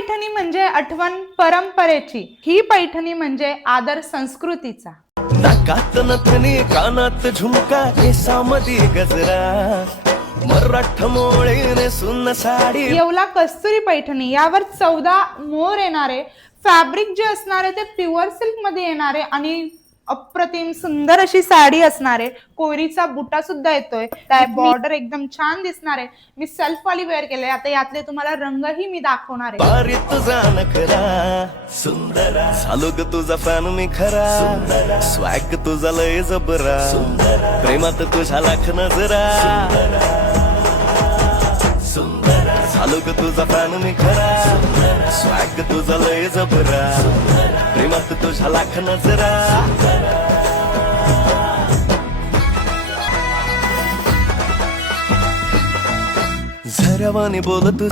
पैठणी म्हणजे आठवण परंपरेची, ही पैठणी म्हणजे आदर संस्कृतीचा। नाकात नथनी कानात झुमका केसामध्ये गजरा मराठ मोळीने सुन साडी येवला कस्तुरी पैठणी, यावर 14 मोर येणारे, फॅब्रिक जे असणारे ते प्युअर सिल्क मध्ये येणारे आणि अप्रतिम सुंदर अशी साडी असणारे, कोरीचा बुटा सुद्धा येतोय, त्या बॉर्डर एकदम छान दिसणारे। मी सेल्फ वाली वेअर केले, आता यातले तुम्हाला रंगही मी दाखवणार आहे। बारी तुझा नखरा सुंदरा झालो ग तुझा फॅन मी खरा स्वॅग तुझा लय जबरा प्रेमात तुझ्या लाख नजरा झालो ग तुझा फॅन मी खरा स्वॅग तुझा लय जबरा प्रेमात तुझ्या लाख नजरा झऱ्यावानी बोल तू